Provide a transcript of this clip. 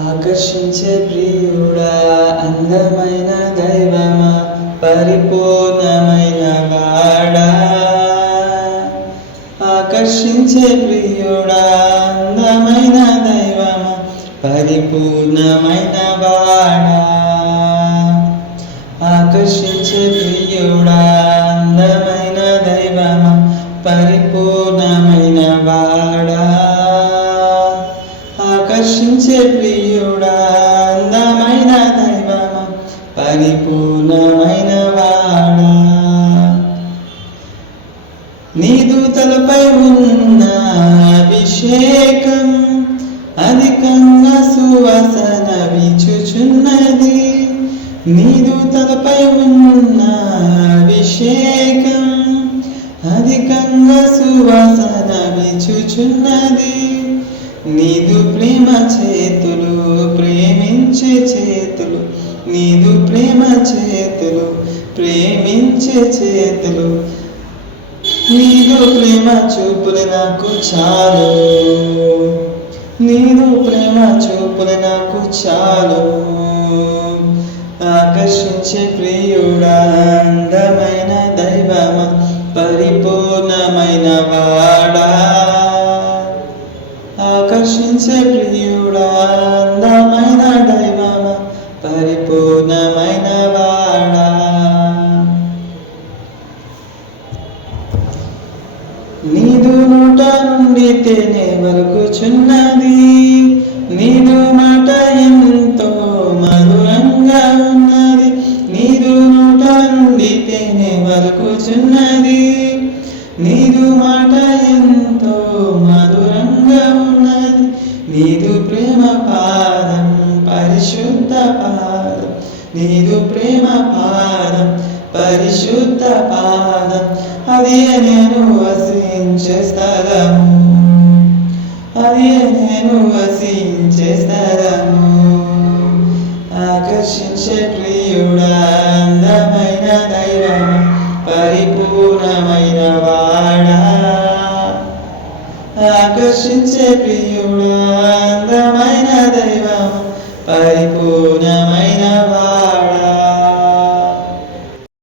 ఆకర్షించే ప్రియుడా, అందమైన దైవమా, పరిపూర్ణమైన వాడా. ఆకర్షించే ప్రియుడా, అందమైన దైవమా, పరిపూర్ణమైన వాడా. ఆకర్షించే ప్రియుడా, అందమైన దైవమా, పరిపూర్ణమైన వాడా. ఆకర్షించే ప్రియుడా, అందమైన దైవమా, పరిపూర్ణమైన వాడా. నీ దూతలపై ఉన్న అభిషేకం అధికంగా సువాసన వీచుచున్నది. నీ దూతలపై ఉన్న అభిషేకం అధికంగా సువాసన వీచుచున్నది. నీదు ప్రేమ చేతులు ప్రేమించే చేతులు, నీదు ప్రేమ చేతులు ప్రేమించే చేతులు. నీదు ప్రేమ చూపులు నాకు చాలు, నీదు ప్రేమ చూపులు నాకు చాలు. ఆకర్షించే ప్రియుడా, అందమైన దైవమా, పరిపూర్ణమైన వాడా. ఆకర్షించే ప్రియుడా, అందమైన దైవమా, పరిపూర్ణమైన వాడా. నీదు నోట నుండి తేనె వలుకుచున్నది, నీదు మాట ఎంతో మధురంగా ఉన్నది. నీదు నోట నుండి తేనె వలుకుచున్నది, నీదు మాట ఎంతో మధురంగా ఉన్నది. నీదు ప్రేమ పాదం పరిశుద్ధ పాదం, నీదు ప్రేమ పాదం పరిశుద్ధ పాదం. అదే నేను వసించే స్థలము, అదే నేను వసించే స్థలము. ఆకర్షించే ప్రియుడా, అందమైన దైవమా, పరిపూర్ణమైన వాడా. ఆకర్షించే ప్రియుడా, అందమైన దైవమా, పరిపూర్ణమైన వాడా.